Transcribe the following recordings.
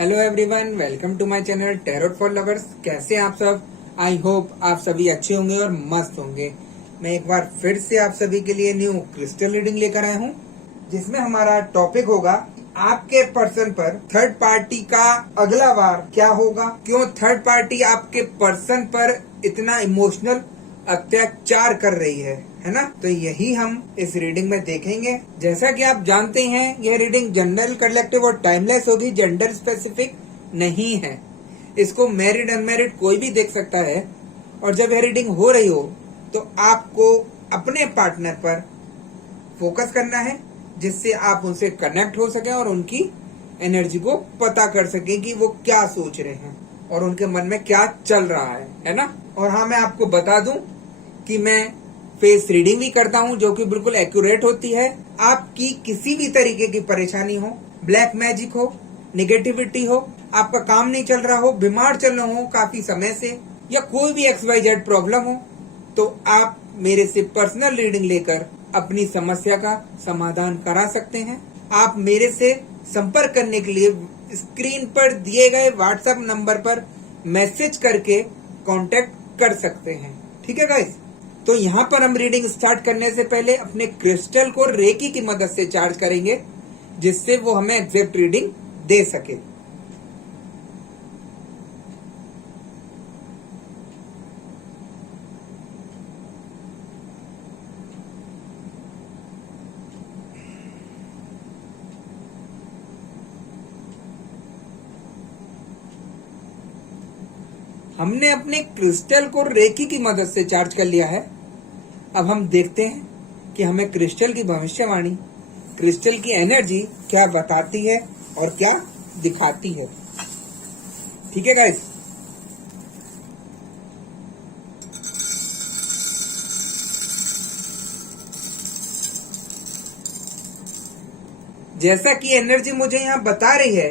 Hello everyone, welcome to my channel tarot for lovers. कैसे हैं आप सब? आई होप आप सभी अच्छे होंगे और मस्त होंगे। मैं एक बार फिर से आप सभी के लिए न्यू क्रिस्टल रीडिंग लेकर आया हूँ, जिसमें हमारा टॉपिक होगा आपके पर्सन पर थर्ड पार्टी का अगला वार क्या होगा। क्यों थर्ड पार्टी आपके पर्सन पर इतना इमोशनल अत्याचार कर रही है ना? तो यही हम इस रीडिंग में देखेंगे। जैसा कि आप जानते हैं, यह रीडिंग जनरल, कलेक्टिव और टाइमलेस होगी, जेंडर स्पेसिफिक नहीं है। इसको मैरिड अनमैरिड कोई भी देख सकता है। और जब यह रीडिंग हो रही हो तो आपको अपने पार्टनर पर फोकस करना है, जिससे आप उनसे कनेक्ट हो सके और उनकी एनर्जी को पता कर सके कि वो क्या सोच रहे हैं और उनके मन में क्या चल रहा है ना? और हाँ, मैं आपको बता दूं कि मैं फेस रीडिंग भी करता हूं, जो कि बिल्कुल एक्यूरेट होती है। आपकी किसी भी तरीके की परेशानी हो, ब्लैक मैजिक हो, निगेटिविटी हो, आपका काम नहीं चल रहा हो, बीमार चल रहे हो काफी समय से, या कोई भी XYZ प्रॉब्लम हो, तो आप मेरे से पर्सनल रीडिंग लेकर अपनी समस्या का समाधान करा सकते हैं। आप मेरे से संपर्क करने के लिए स्क्रीन पर दिए गए व्हाट्सएप नंबर पर मैसेज करके कांटेक्ट कर सकते हैं। ठीक है गाइस? तो यहाँ पर हम रीडिंग स्टार्ट करने से पहले अपने क्रिस्टल को रेकी की मदद से चार्ज करेंगे, जिससे वो हमें एग्जैक्ट रीडिंग दे सके। हमने अपने क्रिस्टल को रेकी की मदद से चार्ज कर लिया है। अब हम देखते हैं कि हमें क्रिस्टल की भविष्यवाणी, क्रिस्टल की एनर्जी क्या बताती है और क्या दिखाती है। ठीक है गाइस? जैसा कि एनर्जी मुझे यहाँ बता रही है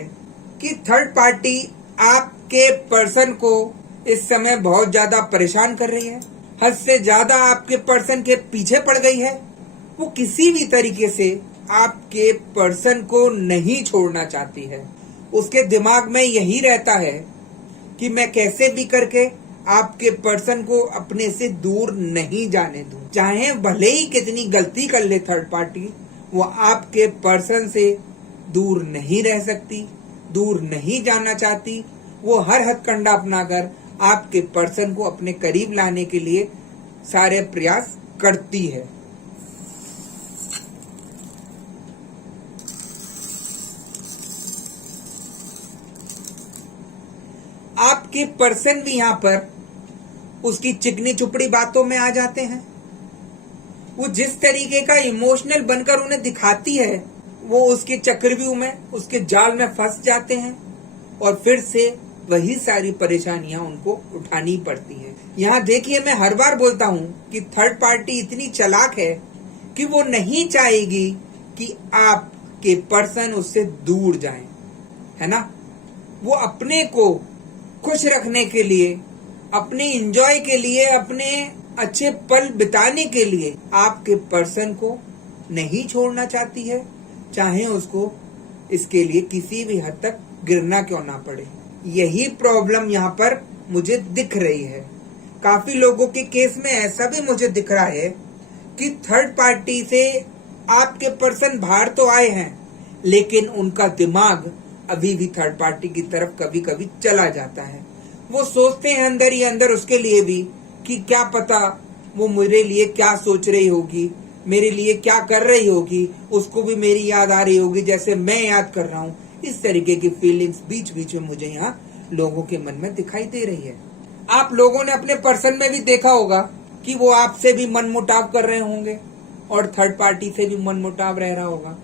कि थर्ड पार्टी आपके पर्सन को इस समय बहुत ज्यादा परेशान कर रही है, हद से ज्यादा आपके पर्सन के पीछे पड़ गई है। वो किसी भी तरीके से आपके पर्सन को नहीं छोड़ना चाहती है। उसके दिमाग में यही रहता है कि मैं कैसे भी करके आपके पर्सन को अपने से दूर नहीं जाने दूं। चाहे भले ही कितनी गलती कर ले थर्ड पार्टी, वो आपके पर्सन से दूर नहीं रह सकती, दूर नहीं जाना चाहती। वो हर हथकंडा अपनाकर आपके पर्सन को अपने करीब लाने के लिए सारे प्रयास करती है। आपके पर्सन भी यहाँ पर उसकी चिकनी चुपड़ी बातों में आ जाते हैं। वो जिस तरीके का इमोशनल बनकर उन्हें दिखाती है, वो उसके चक्रव्यूह में, उसके जाल में फंस जाते हैं और फिर से वही सारी परेशानियां उनको उठानी पड़ती हैं। यहाँ देखिए, मैं हर बार बोलता हूँ कि थर्ड पार्टी इतनी चालाक है कि वो नहीं चाहेगी कि आपके पर्सन उससे दूर जाएं, है ना? वो अपने को खुश रखने के लिए, अपने एंजॉय के लिए, अपने अच्छे पल बिताने के लिए आपके पर्सन को नहीं छोड़ना चाहती है, चाहे उसको इसके लिए किसी भी हद तक गिरना क्यों ना पड़े। यही प्रॉब्लम यहाँ पर मुझे दिख रही है। काफी लोगों के केस में ऐसा भी मुझे दिख रहा है कि थर्ड पार्टी से आपके पर्सन बाहर तो आए हैं, लेकिन उनका दिमाग अभी भी थर्ड पार्टी की तरफ कभी कभी चला जाता है। वो सोचते हैं अंदर ही अंदर उसके लिए भी कि क्या पता वो मेरे लिए क्या सोच रही होगी, मेरे लिए क्या कर रही होगी, उसको भी मेरी याद आ रही होगी जैसे मैं याद कर रहा हूँ। इस तरीके की फीलिंग्स बीच बीच में मुझे यहाँ लोगों के मन में दिखाई दे रही है। आप लोगों ने अपने पर्सन में भी देखा होगा कि वो आपसे भी मनमुटाव कर रहे होंगे और थर्ड पार्टी से भी मनमुटाव रह रहा होगा।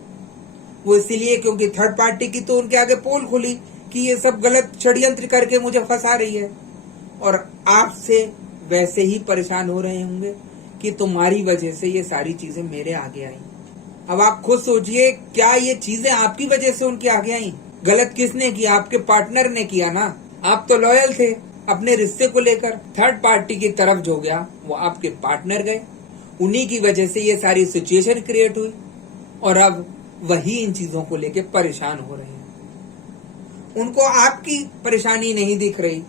वो इसीलिए क्योंकि थर्ड पार्टी की तो उनके आगे पोल खुली कि ये सब गलत षड्यंत्र करके मुझे फंसा रही है, और आपसे वैसे ही परेशान हो रहे होंगे कि तुम्हारी वजह से ये सारी चीजें मेरे आगे आई। अब आप खुद सोचिए, क्या ये चीजें आपकी वजह से उनके आगे आई? गलत किसने किया? आपके पार्टनर ने किया ना। आप तो लॉयल थे अपने रिश्ते को लेकर। थर्ड पार्टी की तरफ जो गया वो आपके पार्टनर गए, उन्हीं की वजह से ये सारी सिचुएशन क्रिएट हुई और अब वही इन चीजों को लेके परेशान हो रहे हैं। उनको आपकी परेशानी नहीं दिख रही,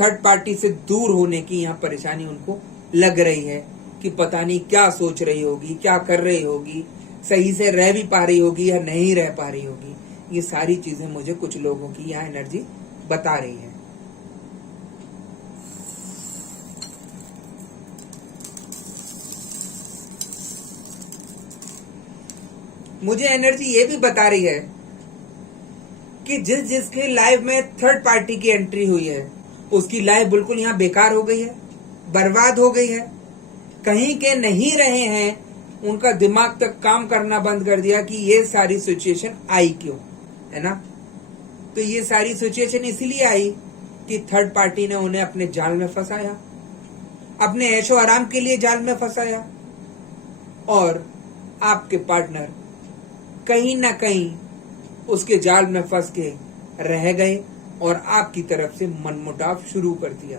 थर्ड पार्टी से दूर होने की यहाँ परेशानी उनको लग रही है कि पता नहीं क्या सोच रही होगी, क्या कर रही होगी, सही से रह भी पा रही होगी या नहीं रह पा रही होगी। ये सारी चीजें मुझे कुछ लोगों की यहाँ एनर्जी बता रही है। मुझे एनर्जी ये भी बता रही है कि जिसकी लाइफ में थर्ड पार्टी की एंट्री हुई है उसकी लाइफ बिल्कुल यहाँ बेकार हो गई है, बर्बाद हो गई है, कहीं के नहीं रहे हैं, उनका दिमाग तक काम करना बंद कर दिया कि ये सारी सिचुएशन आई क्यों, है ना। तो ये सारी सिचुएशन इसलिए आई कि थर्ड पार्टी ने उन्हें अपने जाल में फंसाया, अपने ऐशो आराम के लिए जाल में फंसाया, और आपके पार्टनर कहीं ना कहीं उसके जाल में फंस के रह गए और आपकी तरफ से मनमुटाव शुरू कर दिया।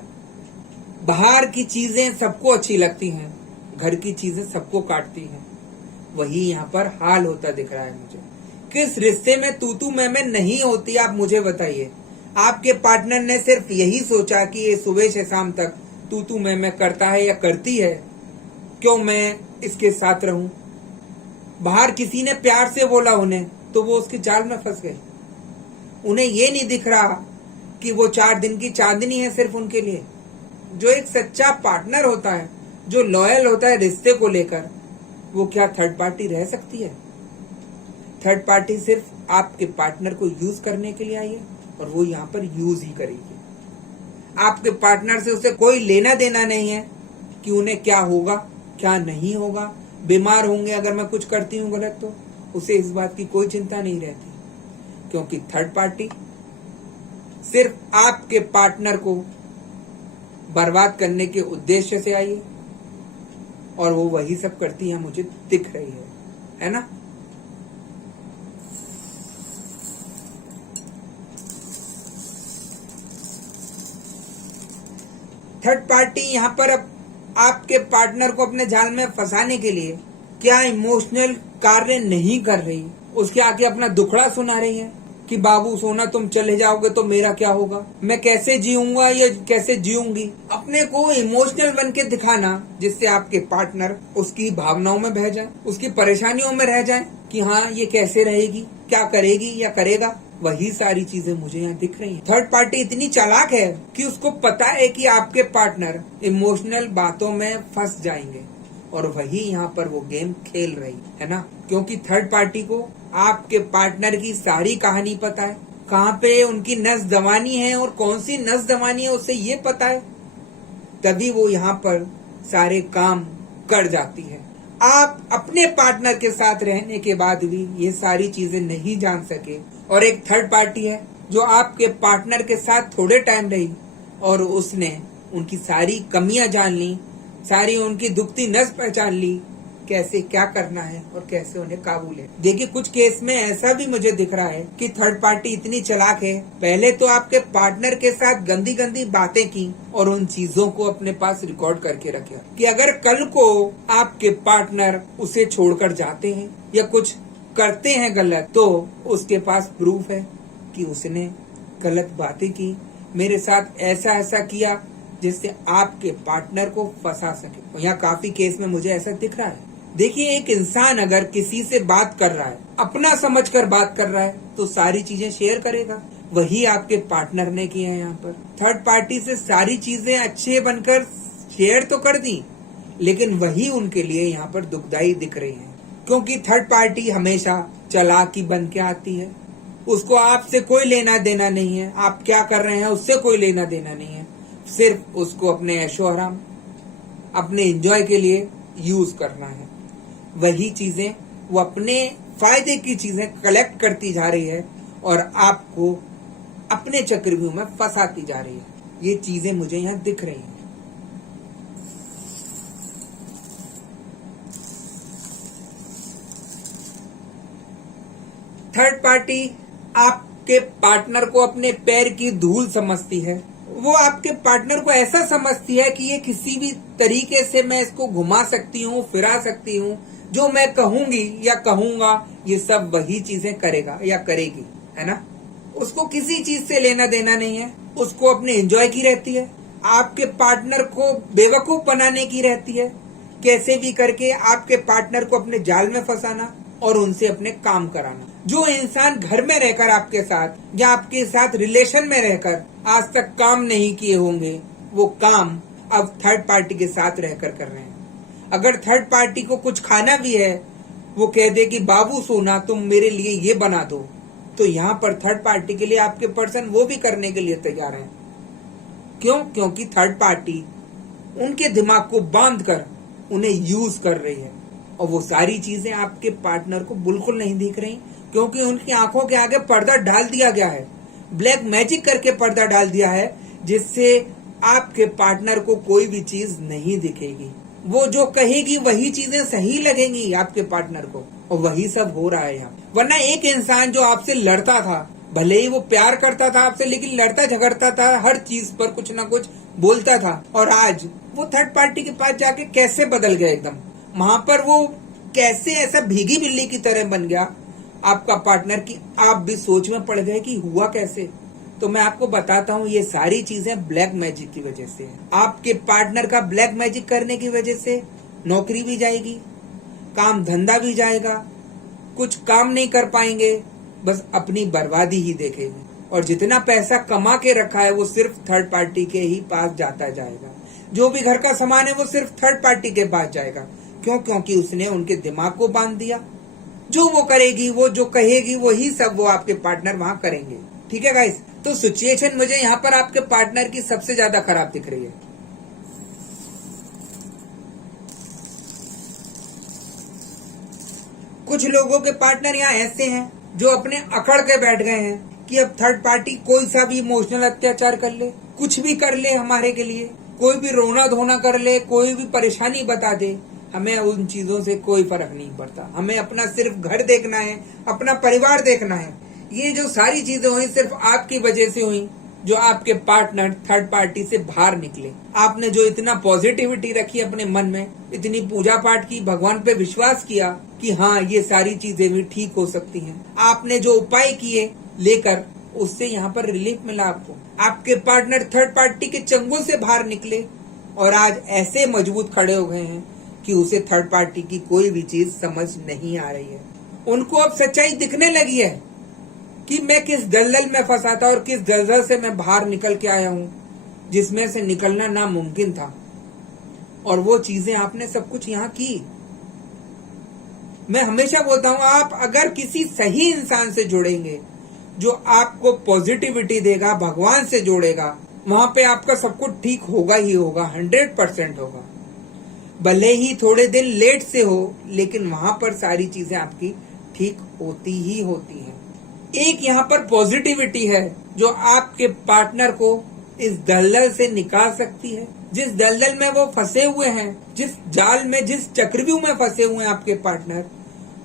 बाहर की चीजें सबको अच्छी लगती हैं, घर की चीजें सबको काटती हैं, वही यहाँ पर हाल होता दिख रहा है मुझे। किस रिश्ते में तू मैं नहीं होती, आप मुझे बताइए। आपके पार्टनर ने सिर्फ यही सोचा कि ये सुबह से शाम तक तू मैं करता है या करती है, क्यों मैं इसके साथ रहूं। बाहर किसी ने प्यार से बोला उन्हें तो वो उसके जाल में फंस गए। उन्हें ये नहीं दिख रहा कि वो 4 दिन की चांदनी है सिर्फ उनके लिए। जो एक सच्चा पार्टनर होता है, जो लॉयल होता है रिश्ते को लेकर, वो क्या थर्ड पार्टी रह सकती है। थर्ड पार्टी सिर्फ आपके पार्टनर को यूज करने के लिए आई है और वो यहाँ पर यूज ही करेगी। आपके पार्टनर से उसे कोई लेना देना नहीं है कि उन्हें क्या होगा क्या नहीं होगा, बीमार होंगे अगर मैं कुछ करती हूँ गलत तो उसे इस बात की कोई चिंता नहीं रहती, क्योंकि थर्ड पार्टी सिर्फ आपके पार्टनर को बर्बाद करने के उद्देश्य से आई है और वो वही सब करती है, मुझे दिख रही है ना। थर्ड पार्टी यहाँ पर अब आपके पार्टनर को अपने जाल में फंसाने के लिए क्या इमोशनल कार्य नहीं कर रही, उसके आगे अपना दुखड़ा सुना रही है कि बाबू सोना तुम चले जाओगे तो मेरा क्या होगा, मैं कैसे जीऊंगा या कैसे जीऊंगी। अपने को इमोशनल बन के दिखाना जिससे आपके पार्टनर उसकी भावनाओं में बह जाए, उसकी परेशानियों में रह जाए कि हाँ ये कैसे रहेगी, क्या करेगी या करेगा। वही सारी चीजें मुझे यहाँ दिख रही हैं। थर्ड पार्टी इतनी चालाक है कि उसको पता है कि आपके पार्टनर इमोशनल बातों में फंस जाएंगे और वही यहाँ पर वो गेम खेल रही है ना, क्योंकि थर्ड पार्टी को आपके पार्टनर की सारी कहानी पता है, कहाँ पे उनकी नस दबानी है और कौन सी नस दबानी है उसे ये पता है, तभी वो यहाँ पर सारे काम कर जाती है। आप अपने पार्टनर के साथ रहने के बाद भी ये सारी चीजें नहीं जान सके और एक थर्ड पार्टी है जो आपके पार्टनर के साथ थोड़े टाइम रही और उसने उनकी सारी कमियां जान ली, सारी उनकी दुखती नस पहचान ली, कैसे क्या करना है और कैसे उन्हें काबू ले। देखिए कुछ केस में ऐसा भी मुझे दिख रहा है कि थर्ड पार्टी इतनी चालाक है, पहले तो आपके पार्टनर के साथ गंदी गंदी बातें की और उन चीजों को अपने पास रिकॉर्ड करके रखे कि अगर कल को आपके पार्टनर उसे छोड़कर जाते हैं या कुछ करते हैं गलत तो उसके पास प्रूफ है कि उसने गलत बातें की, मेरे साथ ऐसा ऐसा किया, जिससे आपके पार्टनर को फंसा सके। यहाँ काफी केस में मुझे ऐसा दिख रहा है। देखिए एक इंसान अगर किसी से बात कर रहा है, अपना समझकर बात कर रहा है तो सारी चीजें शेयर करेगा, वही आपके पार्टनर ने किया है। यहाँ पर थर्ड पार्टी से सारी चीजें अच्छे बनकर शेयर तो कर दी, लेकिन वही उनके लिए यहाँ पर दुखदाई दिख रही है, क्योंकि थर्ड पार्टी हमेशा चालाकी बन के आती है। उसको आपसे कोई लेना देना नहीं है, आप क्या कर रहे हैं उससे कोई लेना देना नहीं है, सिर्फ उसको अपने ऐशो आराम, अपने एंजॉय के लिए यूज करना है। वही चीजें वो अपने फायदे की चीजें कलेक्ट करती जा रही है और आपको अपने चक्रव्यूह में फंसाती जा रही है। ये चीजें मुझे यहाँ दिख रही हैं। थर्ड पार्टी आपके पार्टनर को अपने पैर की धूल समझती है। वो आपके पार्टनर को ऐसा समझती है कि ये किसी भी तरीके से मैं इसको घुमा सकती हूँ, फिरा सकती हूँ, जो मैं कहूंगी या कहूंगा ये सब वही चीजें करेगा या करेगी, है ना। उसको किसी चीज से लेना देना नहीं है, उसको अपने एंजॉय की रहती है, आपके पार्टनर को बेवकूफ बनाने की रहती है, कैसे भी करके आपके पार्टनर को अपने जाल में फंसाना और उनसे अपने काम कराना। जो इंसान घर में रहकर आपके साथ या आपके साथ रिलेशन में रहकर आज तक काम नहीं किए होंगे, वो काम अब थर्ड पार्टी के साथ रहकर कर रहे हैं। अगर थर्ड पार्टी को कुछ खाना भी है, वो कह दे कि बाबू सोना तुम मेरे लिए ये बना दो, तो यहाँ पर थर्ड पार्टी के लिए आपके पर्सन वो भी करने के लिए तैयार हैं। क्यों? क्योंकि थर्ड पार्टी उनके दिमाग को बांध कर उन्हें यूज कर रही है और वो सारी चीजें आपके पार्टनर को बिल्कुल नहीं दिख रही, क्योंकि उनकी आंखों के आगे पर्दा डाल दिया गया है, ब्लैक मैजिक करके पर्दा डाल दिया है, जिससे आपके पार्टनर को कोई भी चीज नहीं दिखेगी। वो जो कहेगी वही चीजें सही लगेंगी आपके पार्टनर को, और वही सब हो रहा है यहाँ। वरना एक इंसान जो आपसे लड़ता था, भले ही वो प्यार करता था आपसे, लेकिन लड़ता झगड़ता था, हर चीज पर कुछ ना कुछ बोलता था, और आज वो थर्ड पार्टी के पास जाके कैसे बदल गया एकदम। वहां पर वो कैसे ऐसा भीगी बिल्ली की तरह बन गया आपका पार्टनर कि आप भी सोच में पड़ गए कि हुआ कैसे। तो मैं आपको बताता हूँ, ये सारी चीजें ब्लैक मैजिक की वजह से है। आपके पार्टनर का ब्लैक मैजिक करने की वजह से नौकरी भी जाएगी, काम धंधा भी जाएगा, कुछ काम नहीं कर पाएंगे, बस अपनी बर्बादी ही देखेंगे, और जितना पैसा कमा के रखा है वो सिर्फ थर्ड पार्टी के ही पास जाता जाएगा। जो भी घर का सामान है वो सिर्फ थर्ड पार्टी के पास जाएगा। क्यों? क्योंकि उसने उनके दिमाग को बांध दिया। जो वो करेगी, वो जो कहेगी, वही सब वो आपके पार्टनर वहां करेंगे। ठीक है गाइस, तो सिचुएशन मुझे यहाँ पर आपके पार्टनर की सबसे ज्यादा खराब दिख रही है। कुछ लोगों के पार्टनर यहाँ ऐसे हैं जो अपने अकड़ के बैठ गए हैं कि अब थर्ड पार्टी कोई सा भी इमोशनल अत्याचार कर ले, कुछ भी कर ले हमारे के लिए, कोई भी रोना धोना कर ले, कोई भी परेशानी बता दे, हमें उन चीजों से कोई फर्क नहीं पड़ता। हमें अपना सिर्फ घर देखना है, अपना परिवार देखना है। ये जो सारी चीजें हुई सिर्फ आपकी वजह से हुई, जो आपके पार्टनर थर्ड पार्टी से बाहर निकले। आपने जो इतना पॉजिटिविटी रखी अपने मन में, इतनी पूजा पाठ की, भगवान पे विश्वास किया कि हाँ ये सारी चीजें भी ठीक हो सकती हैं, आपने जो उपाय किए लेकर, उससे यहाँ पर रिलीफ मिला आपको। आपके पार्टनर थर्ड पार्टी के चंगुल से बाहर निकले और आज ऐसे मजबूत खड़े हो गए हैं कि उसे थर्ड पार्टी की कोई भी चीज समझ नहीं आ रही है। उनको अब सच्चाई दिखने लगी है कि मैं किस दलदल में फंसा था और किस दलदल से मैं बाहर निकल के आया हूँ, जिसमें से निकलना नामुमकिन था, और वो चीजें आपने सब कुछ यहाँ की। मैं हमेशा बोलता हूँ, आप अगर किसी सही इंसान से जुड़ेंगे जो आपको पॉजिटिविटी देगा, भगवान से जोड़ेगा, वहां पे आपका सब कुछ ठीक होगा ही होगा, 100% होगा। भले ही थोड़े दिन लेट से हो, लेकिन वहां पर सारी चीजें आपकी ठीक होती ही होती हैं। एक यहाँ पर पॉजिटिविटी है जो आपके पार्टनर को इस दलदल से निकाल सकती है। जिस दलदल में वो फंसे हुए हैं, जिस जाल में, जिस चक्रव्यूह में फंसे हुए हैं आपके पार्टनर,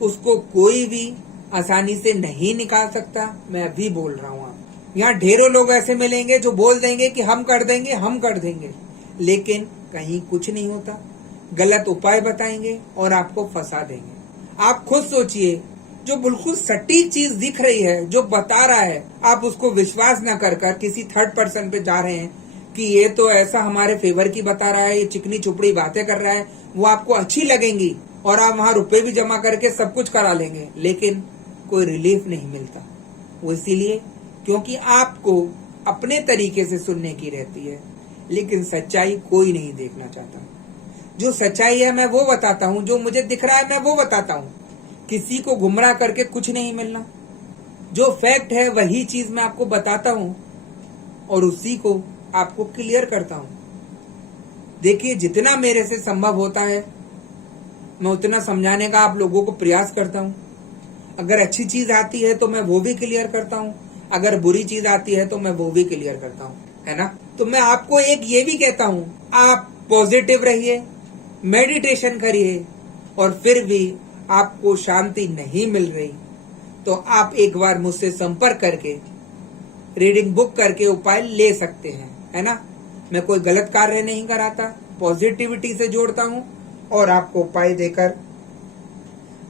उसको कोई भी आसानी से नहीं निकाल सकता। मैं अभी बोल रहा हूँ, आप यहाँ ढेरों लोग ऐसे मिलेंगे जो बोल देंगे कि हम कर देंगे, हम कर देंगे, लेकिन कहीं कुछ नहीं होता। गलत उपाय बताएंगे और आपको फंसा देंगे। आप खुद सोचिए, जो बिल्कुल सटीक चीज दिख रही है, जो बता रहा है, आप उसको विश्वास न कर किसी थर्ड पर्सन पे जा रहे हैं कि ये तो ऐसा हमारे फेवर की बता रहा है, ये चिकनी चुपड़ी बातें कर रहा है, वो आपको अच्छी लगेंगी और आप वहां रुपए भी जमा करके सब कुछ करा लेंगे, लेकिन कोई रिलीफ नहीं मिलता। वो इसीलिए क्योंकि आपको अपने तरीके से सुनने की रहती है, लेकिन सच्चाई कोई नहीं देखना चाहता। जो सच्चाई है मैं वो बताता हूँ, जो मुझे दिख रहा है मैं वो बताता हूँ। किसी को गुमराह करके कुछ नहीं मिलना। जो फैक्ट है वही चीज मैं आपको बताता हूँ और उसी को आपको क्लियर करता हूँ। देखिए, जितना मेरे से संभव होता है मैं उतना समझाने का आप लोगों को प्रयास करता हूँ। अगर अच्छी चीज आती है तो मैं वो भी क्लियर करता हूँ, अगर बुरी चीज आती है तो मैं वो भी क्लियर करता हूँ, है ना। तो मैं आपको एक ये भी कहता हूँ, आप पॉजिटिव रहिए, मेडिटेशन करिए, और फिर भी आपको शांति नहीं मिल रही तो आप एक बार मुझसे संपर्क करके रीडिंग बुक करके उपाय ले सकते हैं, है ना। मैं कोई गलत कार्य नहीं कराता, पॉजिटिविटी से जोड़ता हूँ और आपको उपाय देकर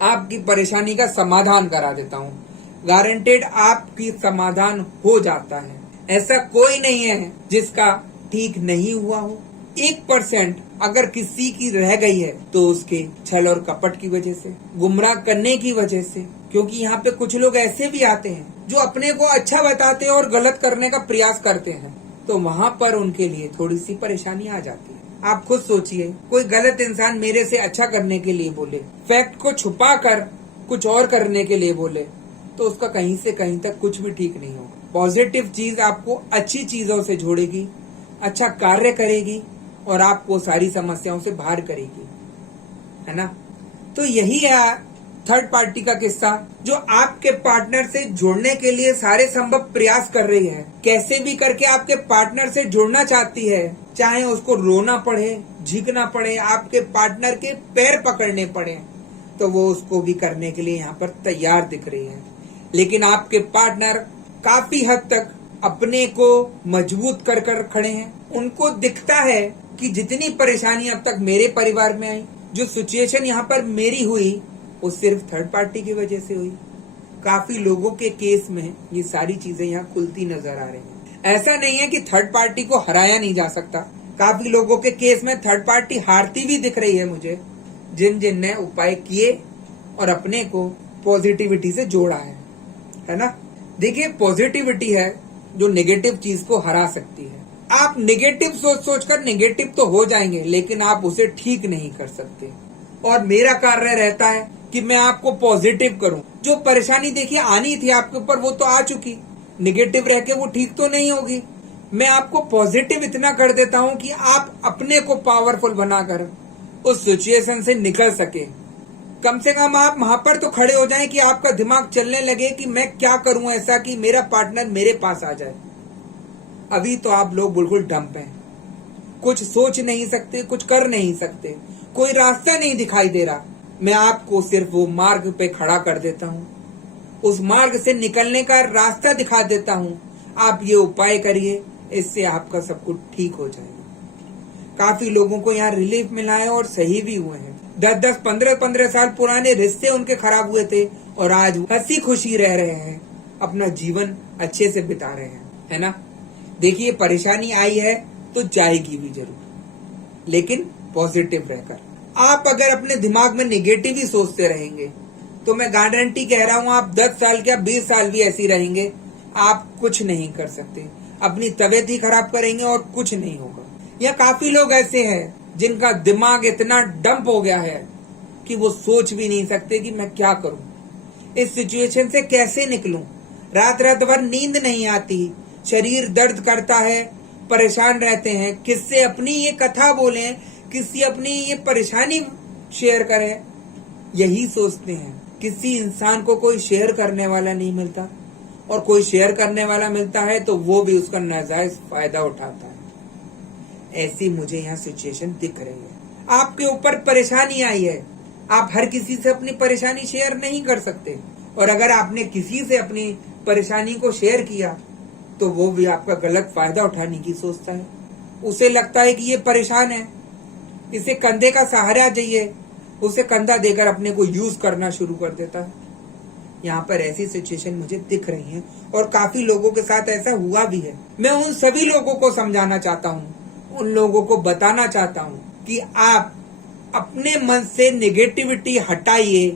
आपकी परेशानी का समाधान करा देता हूँ। गारंटेड आपकी समाधान हो जाता है। ऐसा कोई नहीं है जिसका ठीक नहीं हुआ हो। 1% अगर किसी की रह गई है तो उसके छल और कपट की वजह से, गुमराह करने की वजह से, क्योंकि यहाँ पे कुछ लोग ऐसे भी आते हैं जो अपने को अच्छा बताते हैं और गलत करने का प्रयास करते हैं, तो वहाँ पर उनके लिए थोड़ी सी परेशानी आ जाती है। आप खुद सोचिए, कोई गलत इंसान मेरे से अच्छा करने के लिए बोले, फैक्ट को छुपा कर कुछ और करने के लिए बोले, तो उसका कहीं से कहीं तक कुछ भी ठीक नहीं होगा। पॉजिटिव चीज आपको अच्छी चीजों से जोड़ेगी, अच्छा कार्य करेगी और आपको सारी समस्याओं से बाहर करेगी, है ना। तो यही है थर्ड पार्टी का किस्सा, जो आपके पार्टनर से जुड़ने के लिए सारे संभव प्रयास कर रही है। कैसे भी करके आपके पार्टनर से जुड़ना चाहती है, चाहे उसको रोना पड़े, झिकना पड़े, आपके पार्टनर के पैर पकड़ने पड़े, तो वो उसको भी करने के लिए यहाँ पर तैयार दिख रही है। लेकिन आपके पार्टनर काफी हद तक अपने को मजबूत कर कर खड़े हैं। उनको दिखता है कि जितनी परेशानी अब तक मेरे परिवार में आई, जो सिचुएशन यहाँ पर मेरी हुई, वो सिर्फ थर्ड पार्टी की वजह से हुई। काफी लोगों के केस में ये सारी चीजें यहाँ खुलती नजर आ रही हैं। ऐसा नहीं है कि थर्ड पार्टी को हराया नहीं जा सकता। काफी लोगों के केस में थर्ड पार्टी हारती भी दिख रही है मुझे, जिन ने उपाय किए और अपने को पॉजिटिविटी से जोड़ा है ना। देखिए, पॉजिटिविटी है जो नेगेटिव चीज को हरा सकती है। आप नेगेटिव सोचकर नेगेटिव तो हो जाएंगे, लेकिन आप उसे ठीक नहीं कर सकते। और मेरा कार्य रहता है कि मैं आपको पॉजिटिव करूं। जो परेशानी देखिए आनी थी आपके ऊपर, वो तो आ चुकी, नेगेटिव रह के वो ठीक तो नहीं होगी। मैं आपको पॉजिटिव इतना कर देता हूं कि आप अपने को पावरफुल बनाकर उस सिचुएशन से निकल सके। कम से कम आप वहां पर तो खड़े हो जाएं कि आपका दिमाग चलने लगे कि मैं क्या करूं ऐसा कि मेरा पार्टनर मेरे पास आ जाए। अभी तो आप लोग बिल्कुल डंप हैं, कुछ सोच नहीं सकते, कुछ कर नहीं सकते, कोई रास्ता नहीं दिखाई दे रहा। मैं आपको सिर्फ वो मार्ग पे खड़ा कर देता हूँ, उस मार्ग से निकलने का रास्ता दिखा देता हूँ। आप ये उपाय करिए, इससे आपका सब कुछ ठीक हो जाएगा। काफी लोगों को यहाँ रिलीफ मिला है और सही भी हुए हैं। 10-10, 15-15 साल पुराने रिश्ते उनके खराब हुए थे और आज हंसी खुशी रह रहे हैं, अपना जीवन अच्छे से बिता रहे हैं, है ना। देखिए, परेशानी आई है तो जाएगी भी जरूर, लेकिन पॉजिटिव रहकर। आप अगर अपने दिमाग में नेगेटिव ही सोचते रहेंगे तो मैं गारंटी कह रहा हूँ, आप 10 साल क्या 20 साल भी ऐसी रहेंगे, आप कुछ नहीं कर सकते। अपनी तबीयत ही खराब करेंगे और कुछ नहीं होगा। या काफी लोग ऐसे हैं जिनका दिमाग इतना डंप हो गया है कि वो सोच भी नहीं सकते कि मैं क्या करूं, इस सिचुएशन से कैसे निकलूं। रात रात भर नींद नहीं आती, शरीर दर्द करता है, परेशान रहते हैं। किससे अपनी ये कथा बोलें, किसी अपनी ये परेशानी शेयर करें, यही सोचते हैं। किसी इंसान को कोई शेयर करने वाला नहीं मिलता, और कोई शेयर करने वाला मिलता है तो वो भी उसका नाजायज फायदा उठाता है। ऐसी मुझे यहाँ सिचुएशन दिख रही है। आपके ऊपर परेशानी आई है, आप हर किसी से अपनी परेशानी शेयर नहीं कर सकते, और अगर आपने किसी से अपनी परेशानी को शेयर किया तो वो भी आपका गलत फायदा उठाने की सोचता है। उसे लगता है कि ये परेशान है, इसे कंधे का सहारा चाहिए, उसे कंधा देकर अपने को यूज करना शुरू कर देता है। यहाँ पर ऐसी सिचुएशन मुझे दिख रही है और काफी लोगों के साथ ऐसा हुआ भी है। मैं उन सभी लोगों को समझाना चाहता हूँ, उन लोगों को बताना चाहता हूँ कि आप अपने मन से नेगेटिविटी हटाइए,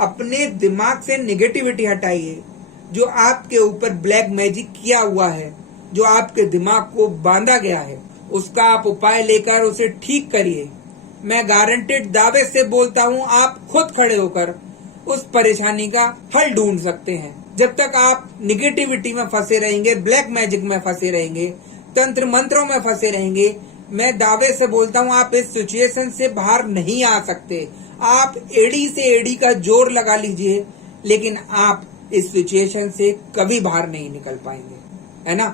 अपने दिमाग से नेगेटिविटी हटाइए। जो आपके ऊपर ब्लैक मैजिक किया हुआ है, जो आपके दिमाग को बांधा गया है, उसका आप उपाय लेकर उसे ठीक करिए। मैं गारंटेड दावे से बोलता हूँ, आप खुद खड़े होकर उस परेशानी का हल ढूंढ सकते हैं। जब तक आप निगेटिविटी में फंसे रहेंगे, ब्लैक मैजिक में फंसे रहेंगे, तंत्र मंत्रों में फंसे रहेंगे, मैं दावे से बोलता हूँ आप इस सिचुएशन से बाहर नहीं आ सकते। आप एड़ी से एड़ी का जोर लगा लीजिए, लेकिन आप इस सिचुएशन से कभी बाहर नहीं निकल पाएंगे, है ना।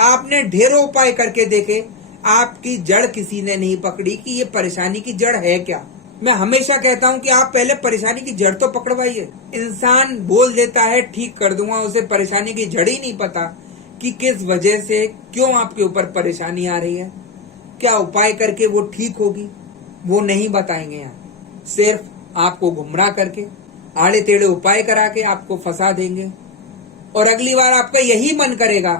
आपने ढेरों उपाय करके देखे, आपकी जड़ किसी ने नहीं पकड़ी कि ये परेशानी की जड़ है क्या। मैं हमेशा कहता हूँ कि आप पहले परेशानी की जड़ तो पकड़वाइए। इंसान बोल देता है ठीक कर दूंगा, उसे परेशानी की जड़ ही नहीं पता कि किस वजह से, क्यों आपके ऊपर परेशानी आ रही है, क्या उपाय करके वो ठीक होगी, वो नहीं बताएंगे। यहाँ सिर्फ आपको गुमराह करके, आड़े टेढ़े उपाय करा के आपको फंसा देंगे और अगली बार आपका यही मन करेगा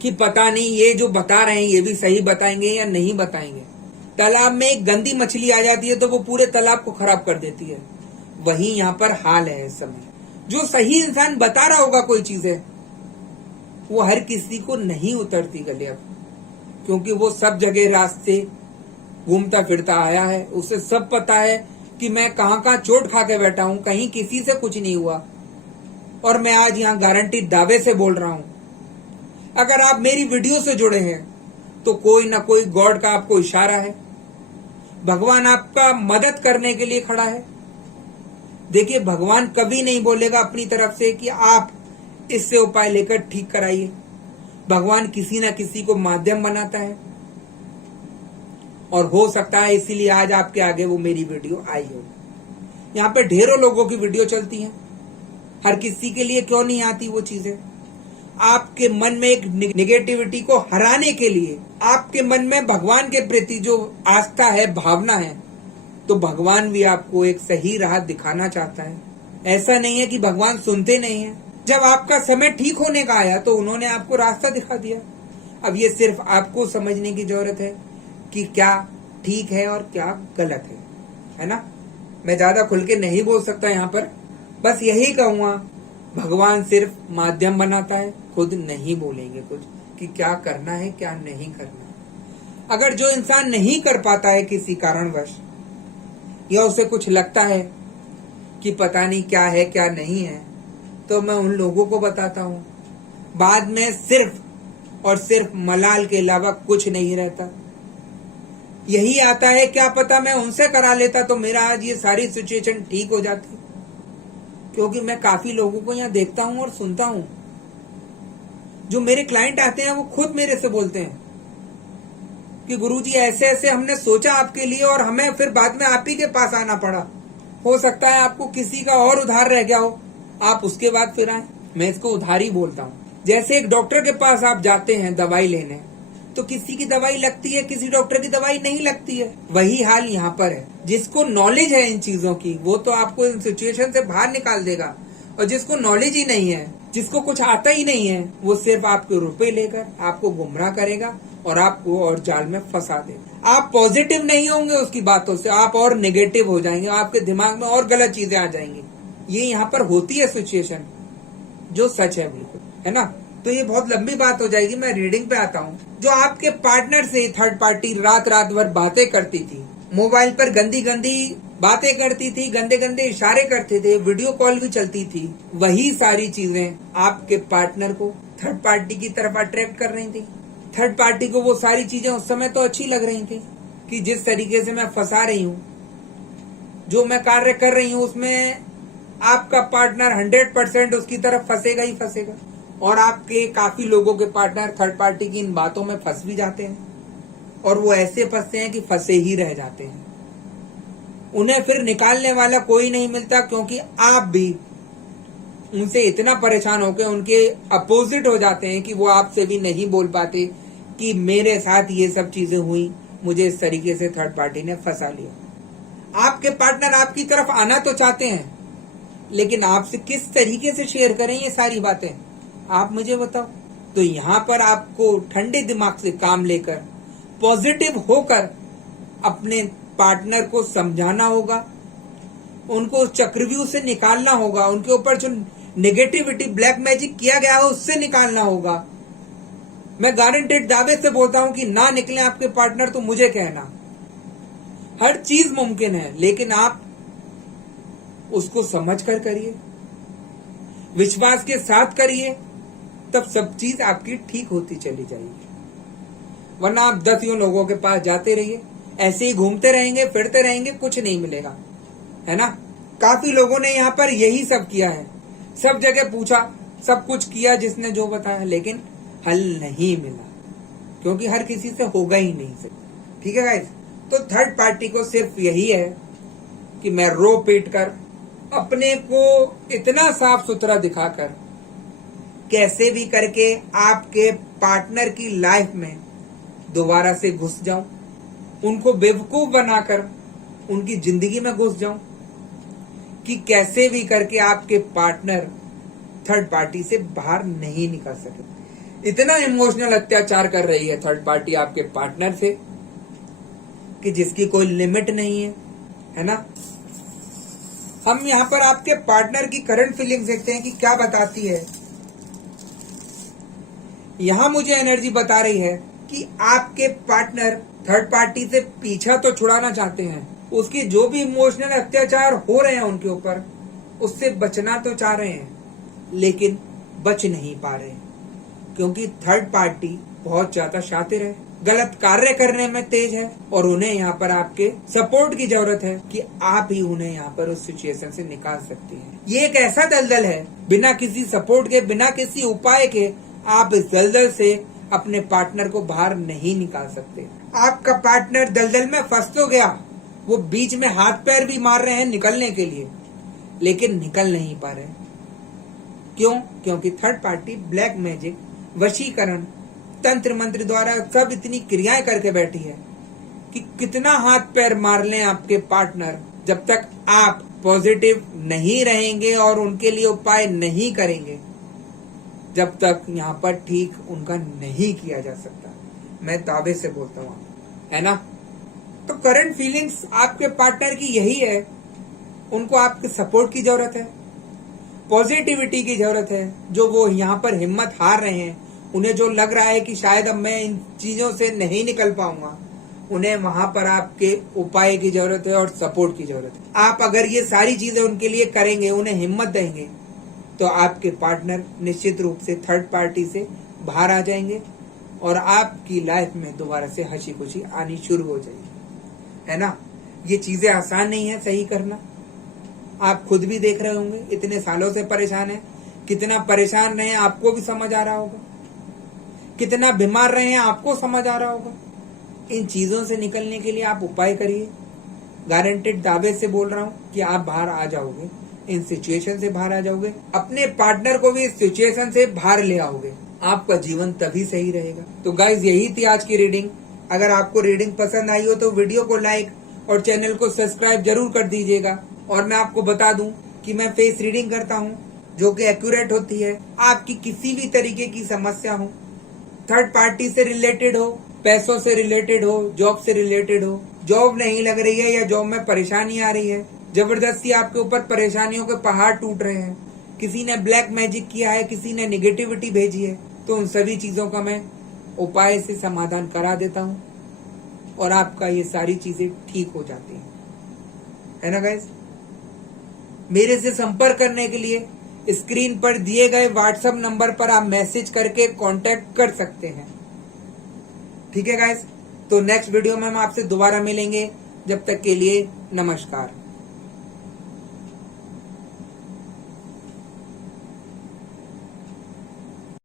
कि पता नहीं ये जो बता रहे हैं ये भी सही बताएंगे या नहीं बताएंगे। तालाब में एक गंदी मछली आ जाती है तो वो पूरे तालाब को खराब कर देती है। वही यहाँ पर हाल है इस समय। जो सही इंसान बता रहा होगा कोई चीजें, वो हर किसी को नहीं उतरती गले अब, क्योंकि वो सब जगह रास्ते घूमता फिरता आया है। उसे सब पता है कि मैं कहाँ कहाँ चोट खा के बैठा हूँ, कहीं किसी से कुछ नहीं हुआ, और मैं आज यहाँ गारंटी दावे से बोल रहा हूँ। अगर आप मेरी वीडियो से जुड़े हैं तो कोई ना कोई गॉड का आपको इशारा है, भगवान आपका मदद करने के लिए खड़ा है। देखिए, भगवान कभी नहीं बोलेगा अपनी तरफ से कि आप इससे उपाय लेकर ठीक कराइए। भगवान किसी ना किसी को माध्यम बनाता है, और हो सकता है इसीलिए आज आपके आगे वो मेरी वीडियो आई हो। यहाँ पे ढेरों लोगों की वीडियो चलती हैं, हर किसी के लिए क्यों नहीं आती वो चीजें। आपके मन में एक निगेटिविटी को हराने के लिए, आपके मन में भगवान के प्रति जो आस्था है, भावना है, तो भगवान भी आपको एक सही राह दिखाना चाहता है। ऐसा नहीं है कि भगवान सुनते नहीं है। जब आपका समय ठीक होने का आया तो उन्होंने आपको रास्ता दिखा दिया। अब ये सिर्फ आपको समझने की जरूरत है कि क्या ठीक है और क्या गलत है ना। मैं ज्यादा खुल के नहीं बोल सकता यहाँ पर, बस यही कहूंगा, भगवान सिर्फ माध्यम बनाता है, खुद नहीं बोलेंगे कुछ कि क्या करना है क्या नहीं करना। अगर जो इंसान नहीं कर पाता है किसी कारणवश, या उसे कुछ लगता है कि पता नहीं क्या है क्या नहीं है, तो मैं उन लोगों को बताता हूँ, बाद में सिर्फ और सिर्फ मलाल के अलावा कुछ नहीं रहता। यही आता है, क्या पता मैं उनसे करा लेता तो मेरा आज ये सारी सिचुएशन ठीक हो जाती। क्योंकि मैं काफी लोगों को यहाँ देखता हूँ और सुनता हूँ, जो मेरे क्लाइंट आते हैं वो खुद मेरे से बोलते हैं कि गुरुजी ऐसे ऐसे हमने सोचा आपके लिए और हमें फिर बाद में आप ही के पास आना पड़ा। हो सकता है आपको किसी का और उधार रह गया हो, आप उसके बाद फिर आए। मैं इसको उधार ही बोलता हूँ। जैसे एक डॉक्टर के पास आप जाते हैं दवाई लेने, तो किसी की दवाई लगती है, किसी डॉक्टर की दवाई नहीं लगती है। वही हाल यहाँ पर है। जिसको नॉलेज है इन चीजों की, वो तो आपको इन सिचुएशन से बाहर निकाल देगा, और जिसको नॉलेज ही नहीं है, जिसको कुछ आता ही नहीं है, वो सिर्फ आपके रुपए लेकर आपको गुमराह करेगा और आपको और जाल में फंसा देगा। आप पॉजिटिव नहीं होंगे उसकी बातों से, आप और नेगेटिव हो जाएंगे, आपके दिमाग में और गलत चीजें आ जाएंगी। ये यहाँ पर होती है सिचुएशन, जो सच है बिल्कुल, है ना। तो ये बहुत लंबी बात हो जाएगी, मैं रीडिंग पे आता हूँ। जो आपके पार्टनर से थर्ड पार्टी रात रात भर बातें करती थी, मोबाइल पर गंदी गंदी बातें करती थी, गंदे गंदे इशारे करते थे, वीडियो कॉल भी चलती थी, वही सारी चीजें आपके पार्टनर को थर्ड पार्टी की तरफ अट्रैक्ट कर रही थी। थर्ड पार्टी को वो सारी चीजें उस समय तो अच्छी लग रही थी कि जिस तरीके से मैं फंसा रही हूँ, जो मैं कार्य कर रही हूँ, उसमें आपका पार्टनर 100% उसकी तरफ फंसेगा ही फंसेगा। और आपके काफी लोगों के पार्टनर थर्ड पार्टी की इन बातों में फंस भी जाते हैं, और वो ऐसे फंसते हैं कि फंसे ही रह जाते हैं। उन्हें फिर निकालने वाला कोई नहीं मिलता, क्योंकि आप भी उनसे इतना परेशान होकर उनके अपोजिट हो जाते हैं कि वो आपसे भी नहीं बोल पाते कि मेरे साथ ये सब चीजें हुई, मुझे इस तरीके से थर्ड पार्टी ने फंसा लिया। आपके पार्टनर आपकी तरफ आना तो चाहते हैं, लेकिन आपसे किस तरीके से शेयर करें ये सारी बातें, आप मुझे बताओ। तो यहाँ पर आपको ठंडे दिमाग से काम लेकर, पॉजिटिव होकर अपने पार्टनर को समझाना होगा, उनको चक्रव्यूह से निकालना होगा, उनके ऊपर जो नेगेटिविटी ब्लैक मैजिक किया गया है उससे निकालना होगा। मैं गारंटेड दावे से बोलता हूं कि ना निकले आपके पार्टनर तो मुझे कहना। हर चीज मुमकिन है, लेकिन आप उसको समझकर करिए, विश्वास के साथ करिए, तब सब चीज आपकी ठीक होती चली जाएगी। वरना आप 10 लोगों के पास जाते रहिए, ऐसे ही घूमते रहेंगे, फिरते रहेंगे, कुछ नहीं मिलेगा, है ना। काफी लोगों ने यहाँ पर यही सब किया है, सब जगह पूछा, सब कुछ किया जिसने जो बताया, लेकिन हल नहीं मिला, क्योंकि हर किसी से होगा ही नहीं सकता। ठीक है गाइस, तो थर्ड पार्टी को सिर्फ यही है कि मैं रो पीट कर अपने को इतना साफ सुथरा दिखाकर कैसे भी करके आपके पार्टनर की लाइफ में दोबारा से घुस जाऊं, उनको बेवकूफ बनाकर उनकी जिंदगी में घुस जाऊं, कि कैसे भी करके आपके पार्टनर थर्ड पार्टी से बाहर नहीं निकल सके। इतना इमोशनल अत्याचार कर रही है थर्ड पार्टी आपके पार्टनर से कि जिसकी कोई लिमिट नहीं है ना। हम यहाँ पर आपके पार्टनर की करंट फीलिंग्स देखते हैं कि क्या बताती है। यहाँ मुझे एनर्जी बता रही है कि आपके पार्टनर थर्ड पार्टी से पीछा तो छुड़ाना चाहते हैं, उसकी जो भी इमोशनल अत्याचार हो रहे हैं उनके ऊपर, उससे बचना तो चाह रहे हैं लेकिन बच नहीं पा रहे क्योंकि थर्ड पार्टी बहुत ज्यादा शातिर है, गलत कार्य करने में तेज है और उन्हें यहाँ पर आपके सपोर्ट की जरूरत है कि आप ही उन्हें यहाँ पर उस सिचुएशन से निकाल सकती हैं। ये एक ऐसा दलदल है, बिना किसी सपोर्ट के, बिना किसी उपाय के आप इस दलदल से अपने पार्टनर को बाहर नहीं निकाल सकते। आपका पार्टनर दलदल में फंस तो गया, वो बीच में हाथ पैर भी मार रहे हैं निकलने के लिए, लेकिन निकल नहीं पा रहे। क्यों? क्योंकि थर्ड पार्टी ब्लैक मैजिक, वशीकरण, तंत्र मंत्र द्वारा सब इतनी क्रियाएं करके बैठी है कि कितना हाथ पैर मार लें आपके पार्टनर, जब तक आप पॉजिटिव नहीं रहेंगे और उनके लिए उपाय नहीं करेंगे, जब तक यहाँ पर ठीक उनका नहीं किया जा सकता। मैं दावे से बोलता हूँ, है ना। तो करंट फीलिंग्स आपके पार्टनर की यही है, उनको आपके सपोर्ट की जरूरत है, पॉजिटिविटी की जरूरत है। जो वो यहाँ पर हिम्मत हार रहे हैं, उन्हें जो लग रहा है कि शायद अब मैं इन चीजों से नहीं निकल पाऊंगा, उन्हें वहां पर आपके उपाय की जरूरत है और सपोर्ट की जरूरत है। आप अगर ये सारी चीजें उनके लिए करेंगे, उन्हें हिम्मत देंगे, तो आपके पार्टनर निश्चित रूप से थर्ड पार्टी से बाहर आ जाएंगे और आपकी लाइफ में दोबारा से हंसी खुशी आनी शुरू हो जाएगी, है ना। ये चीजें आसान नहीं है सही करना, आप खुद भी देख रहे होंगे, इतने सालों से परेशान है। कितना परेशान रहे आपको भी समझ आ रहा होगा, कितना बीमार रहे हैं आपको समझ आ रहा होगा। इन चीजों से निकलने के लिए आप उपाय करिए। गारंटेड दावे से बोल रहा हूं कि आप बाहर आ जाओगे, इन सिचुएशन से बाहर आ जाओगे, अपने पार्टनर को भी इस सिचुएशन से बाहर ले आओगे, आपका जीवन तभी सही रहेगा। तो गाइज, यही थी आज की रीडिंग। अगर आपको रीडिंग पसंद आई हो तो वीडियो को लाइक और चैनल को सब्सक्राइब जरूर कर दीजिएगा। और मैं आपको बता दूं कि मैं फेस रीडिंग करता हूं जो कि एक्यूरेट होती है। आपकी किसी भी तरीके की समस्या हो, थर्ड पार्टी से रिलेटेड हो, पैसों से रिलेटेड हो, जॉब से रिलेटेड हो, जॉब नहीं लग रही है या जॉब में परेशानी आ रही है, जबरदस्ती आपके ऊपर परेशानियों के पहाड़ टूट रहे हैं, किसी ने ब्लैक मैजिक किया है, किसी ने निगेटिविटी भेजी है, तो उन सभी चीजों का मैं उपाय से समाधान करा देता हूं और आपका ये सारी चीजें ठीक हो जाती हैं, है ना गाइस। मेरे से संपर्क करने के लिए स्क्रीन पर दिए गए व्हाट्सएप नंबर पर आप मैसेज करके कांटेक्ट कर सकते हैं। ठीक है गाइस, तो नेक्स्ट वीडियो में हम आपसे दोबारा मिलेंगे। जब तक के लिए नमस्कार।